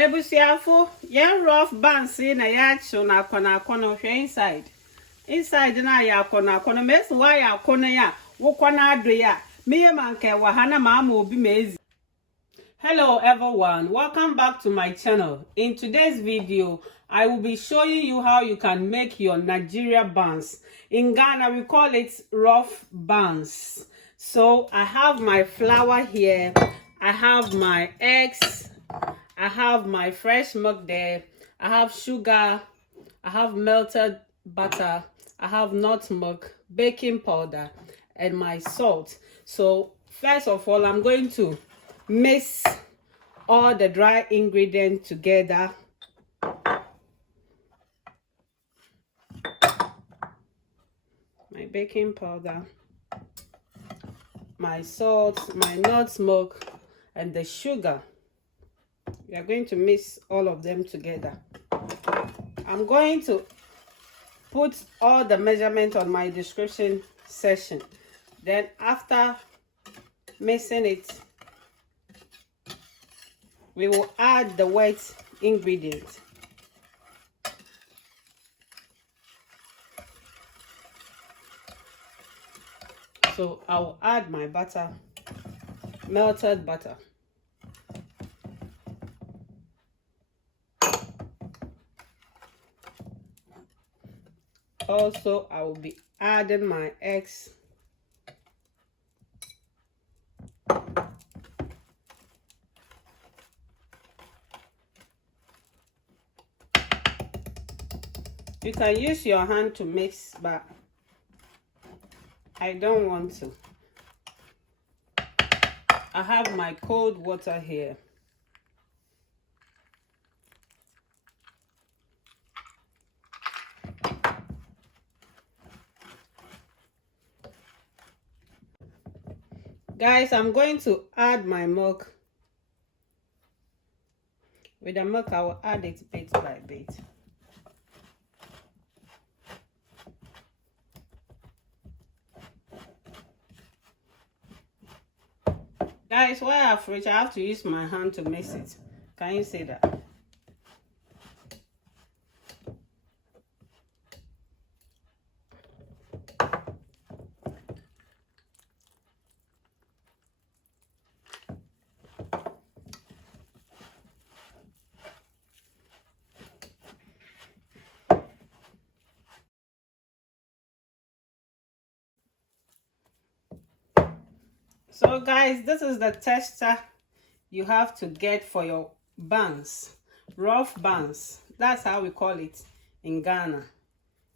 Ebusiafo, yeah, rough buns in a yacho na kona inside. Inside na ya kona mess why ya kona ya wokwana adria. Me manke wahana mama obi mezi. Hello everyone, welcome back to my channel. In today's video, I will be showing you how you can make your Nigeria buns. In Ghana, we call it rough buns. So I have my flour here, I have my eggs, I have my fresh milk there, I have sugar, I have melted butter, I have nutmeg, baking powder, and my salt. So first of all, I'm going to mix all the dry ingredients together. My baking powder, my salt, my nutmeg, and the sugar. We are going to mix all of them together. I'm going to put all the measurements on my description section. Then after mixing it, we will add the wet ingredients. So I will add my butter, melted butter. Also, I will be adding my eggs. You can use your hand to mix, but I don't want to. I have my cold water here. Guys, I'm going to add my milk. With the milk, I will add it bit by bit. Guys, why I've reached, I have to use my hand to mix it. Can you see that? So guys, this is the texture you have to get for your buns, rough buns. That's how we call it in Ghana.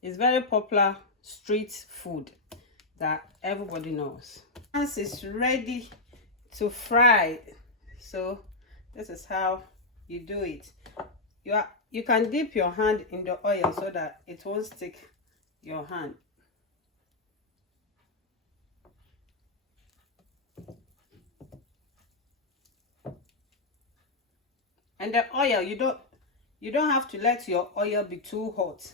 It's very popular street food that everybody knows. Buns is ready to fry. So this is how you do it. You can dip your hand in the oil so that it won't stick your hand. And the oil, you don't have to let your oil be too hot.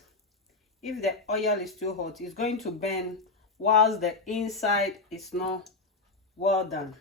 If the oil is too hot, it's going to burn whilst the inside is not well done.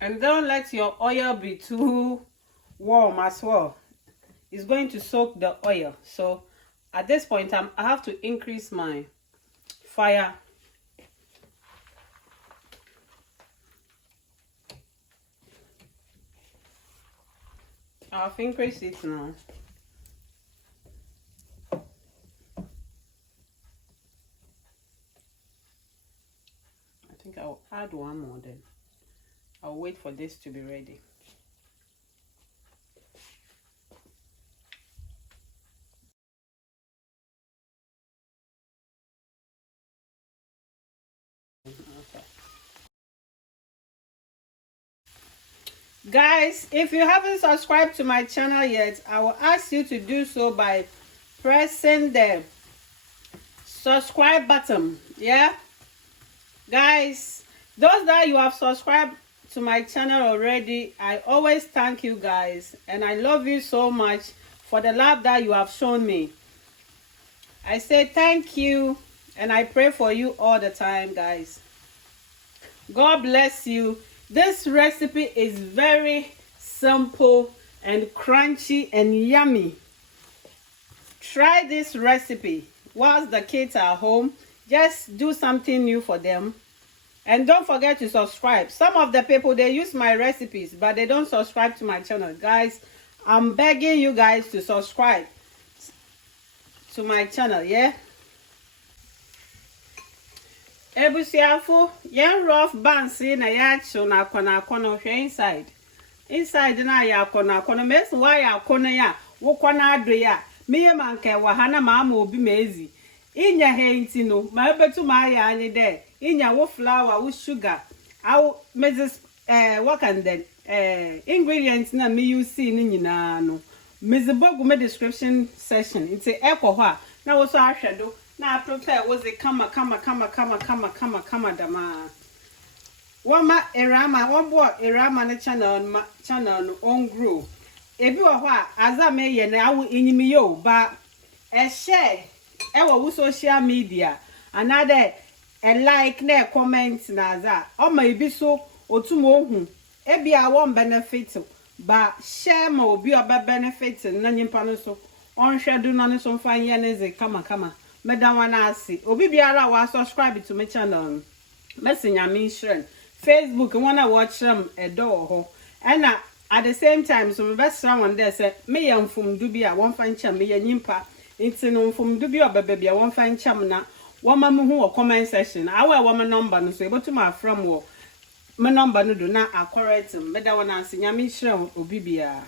And don't let your oil be too warm as well. It's going to soak the oil. So at this point, I have to increase my fire. I've increased it now. I think I'll add one more then. I'll wait for this to be ready. Guys, if you haven't subscribed to my channel yet, I will ask you to do so by pressing the subscribe button. Yeah, guys, those that you have subscribed to my channel already, I always thank you guys, and I love you so much for the love that you have shown me. I say thank you, and I pray for you all the time, guys. God bless you. This recipe is very simple and crunchy and yummy. Try this recipe whilst the kids are home. Just do something new for them. And don't forget to subscribe. Some of the people, they use my recipes, but they don't subscribe to my channel. Guys, I'm begging you guys to subscribe to my channel, yeah? Ebusiafo, yen rough buns na yacho na kono inside. Inside na ya kono mes why ya kono ya wo kwana ado ya. Me man ke wa hana ma obi mezi. Inya he nti no, ma betu ma ya anye de. Inya wo flour, wo sugar. Aw mezes what can then ingredients na me you see ni nyina no. Mezebogu me description section. It's ekwo ho a na wo so ahwedo. Na prepare was it kama dama. Wama erama wambo erama na channel no on grow. Ebi wa hwa aza me ye na awu enyimi yo ba share e wo social media another a like na comment na aza o ma ebi so otumo ohu ebi a won benefit ba share ma obi oba benefit na nyimpa no so on hwedu na no so mfa ye na ze kama Madam Wanasi, Obi biara wa subscribe to my channel. Messenger me share. Facebook wanna watch them a door ho. And at the same time, so my best someone there say me yam from dubia one fan cham me nyimpa. It's no from dubia baby one fan cham na. Woman who comment section. I will woman number no so able to my from wo. My number no do not correct. Madam Wanasi nyame share Obi biara.